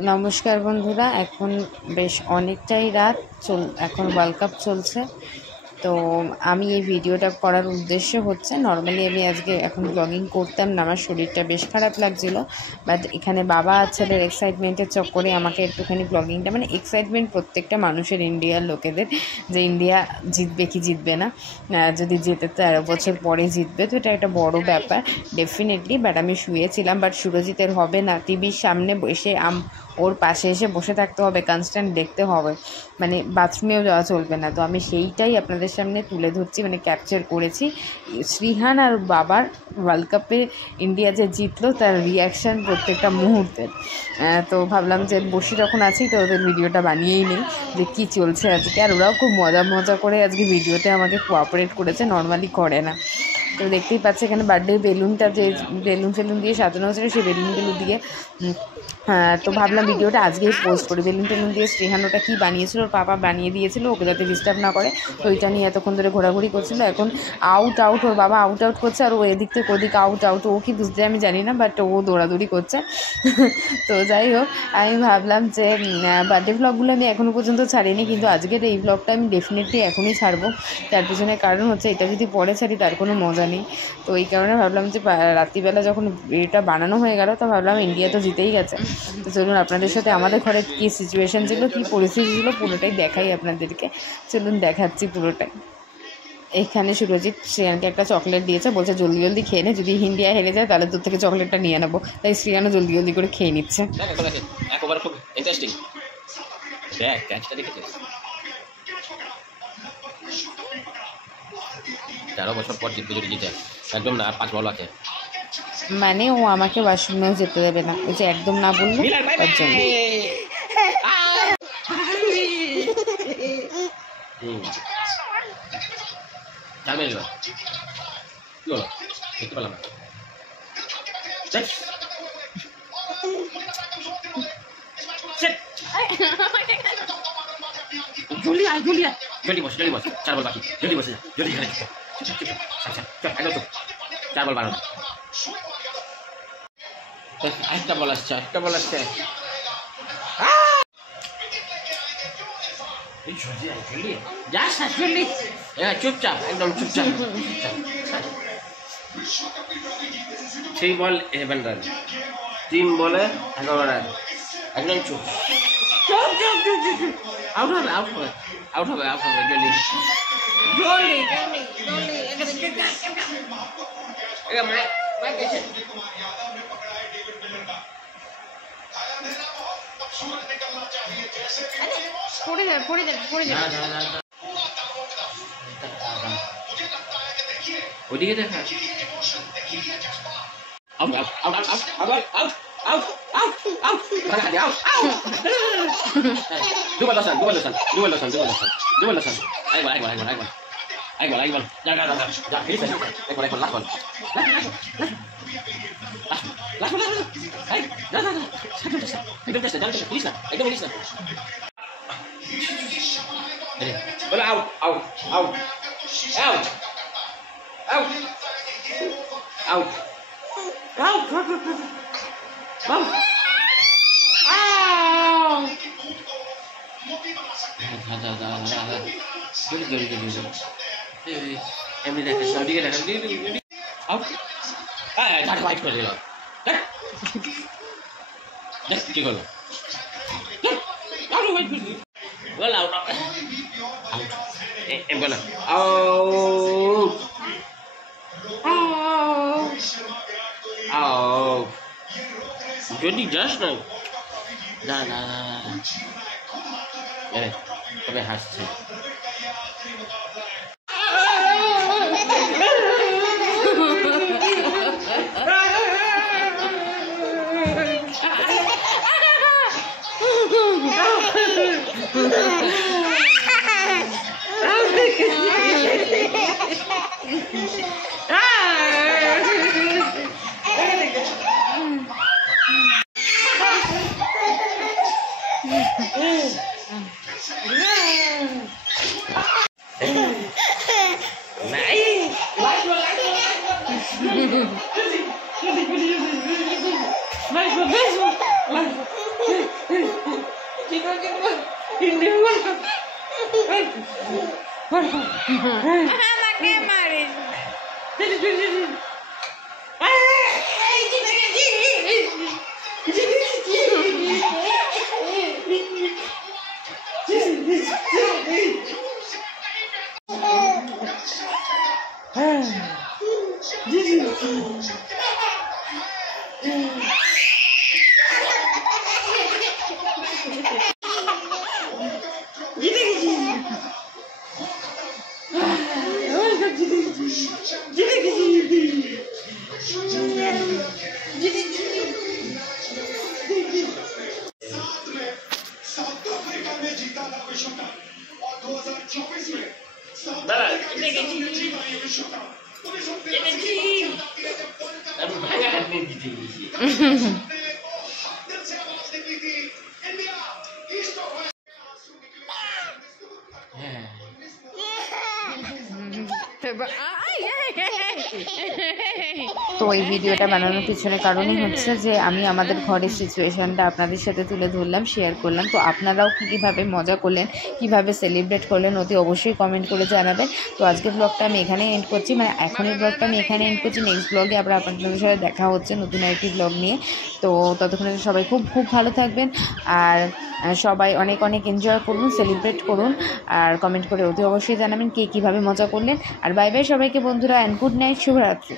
নমস্কার বন্ধুরা, এখন বেশ অনেকটাই রাত এখন ওয়ার্ল্ড কাপ চলছে। তো আমি এই ভিডিওটা করার উদ্দেশ্য হচ্ছে, নর্মালি আমি আজকে এখন ব্লগিং করতাম না, আমার শরীরটা বেশ খারাপ লাগছিল। বাট এখানে বাবা আর ছেলের এক্সাইটমেন্টের চক্করে আমাকে একটুখানি ব্লগিংটা, মানে এক্সাইটমেন্ট প্রত্যেকটা মানুষের, ইন্ডিয়ার লোকেদের, যে ইন্ডিয়া জিতবে কি জিতবে না, যদি যেতে 13 বছর পরে জিতবে তো এটা একটা বড় ব্যাপার ডেফিনেটলি। বাট আমি শুয়েছিলাম, বাট সুরজিতের হবে না, টিভির সামনে বসে ওর পাশে এসে বসে থাকতে হবে, কনস্ট্যান্ট দেখতে হবে, মানে বাথরুমেও যাওয়া চলবে না। তো আমি সেইটাই আপনাদের সামনে তুলে ধরছি, মানে ক্যাপচার করেছি শ্রীহান আর বাবার ওয়ার্ল্ড কাপে ইন্ডিয়া যে জিতলো তার রিয়াকশান প্রত্যেকটা মুহূর্তের। তো ভাবলাম যে বসে যখন আছি তো ওদের ভিডিওটা বানিয়েই নেই যে কী চলছে আজকে। আর ওরাও খুব মজা করে আজকে ভিডিওতে আমাকে কোঅপারেট করেছে, নর্মালি করে না। তো দেখতেই পাচ্ছি এখানে বার্থডে বেলুনটা, যে বেলুন দিয়ে সাজানো হয়েছিল, সেই বেলুনগুলো দিয়ে তো ভাবলাম ভিডিওটা আজকেই পোস্ট করি। বেলুন দিয়ে শ্রীহান ওটা কী বানিয়েছিল, ওর পাপা বানিয়ে দিয়েছিল ওকে যাতে ডিস্টার্ব না করে, তো ওইটা নিয়ে এতক্ষণ ধরে ঘোরাঘুরি করছিল। এখন আউট ওর বাবা আউট করছে, আর ও এদিক থেকে ওদিক আউট। ও কি বুঝতে আমি জানি না, বাট ও দৌড়াদৌড়ি করছে। তো যাই হোক, আমি ভাবলাম যে বার্থডে ব্লগগুলো আমি এখনও পর্যন্ত ছাড়িনি, কিন্তু আজকের এই ব্লগটা আমি ডেফিনেটলি এখনই ছাড়বো। তার পিছনে কারণ হচ্ছে, এটা যদি পরে ছাড়ি তার কোনো মজা নেই। তো এই কারণে ভাবলাম যে রাত্রিবেলা যখন এটা বানানো হয়ে গেল, তো ভাবলাম ইন্ডিয়া তো জিতেই গেছে, তো চলুন আপনাদের সাথে আমাদের ঘরে কী সিচুয়েশান ছিল, কী পরিস্থিতি ছিল, পুরোটাই দেখাই আপনাদেরকে। চলুন দেখাচ্ছি পুরোটাই। এখানে সুরজিৎ শ্রেয়ানকে একটা চকলেট দিয়েছে, বলছে জলদি খেয়ে নে, যদি ইন্ডিয়া হেরে যায় তাহলে তোর থেকে চকলেটটা নিয়ে নেবো। তাই শ্রেয়ানও জলদি করে খেয়ে নিচ্ছে। 13 বছর পর জিতবে, যদি জিতে একদম না, 5 বল আছে। মানে ও আমাকে ওয়াশরুমেও যেতে দেবে না, ওই যে একদম না বললো তার জন্য। দেখতে পেলাম জলদি বস, 4 বল বাকি, জলদি বসে যা, জলদি এখানে একদম 4 বল বাড়ানো। একটা বল আসছে চুপচাপ, একদম চুপচাপ। 3 বল 11 রান, 3 বলে 11 রান, একদম চুপ। আউট হবে জলদি পড়ে যাবে। ওদিকে দেখা, দুবার দশান, একবার যা ফিরিস, একবার লাস্ট বল, একদম ফিরিস না। বলে আউট। এমনি দেখা, ওদিকে দেখা, ফাইট করে দিলাম। কি করলো, যদি যাস না, তবে হাসছে। আমাকে মারিস দাদা ভাঙা হাত নিয়ে দিতে গেছি তো এই ভিডিওটা বানানোর পিছনে কারণই হচ্ছে যে আমি আমাদের ঘরের সিচুয়েশানটা আপনাদের সাথে তুলে ধরলাম, শেয়ার করলাম। তো আপনারাও কীভাবে মজা করলেন, কীভাবে সেলিব্রেট করলেন অতি অবশ্যই কমেন্ট করে জানাবেন। তো আজকের ব্লগটা আমি এখানেই এন্ড করছি, মানে এখনই ব্লগটা আমি এখানে এন্ড করছি। নেক্সট ব্লগে আবার আপনাদের সাথে দেখা হচ্ছে নতুন একটি ব্লগ নিয়ে। তো ততক্ষণে সবাই খুব খুব ভালো থাকবেন, আর সবাই অনেক অনেক এনজয় করুন, সেলিব্রেট করুন, আর কমেন্ট করে অতি অবশ্যই জানাবেন কে কীভাবে মজা করলেন। আর বাই বাই সবাইকে বন্ধুরা, অ্যান্ড গুড নাইট, শুভরাত্রি।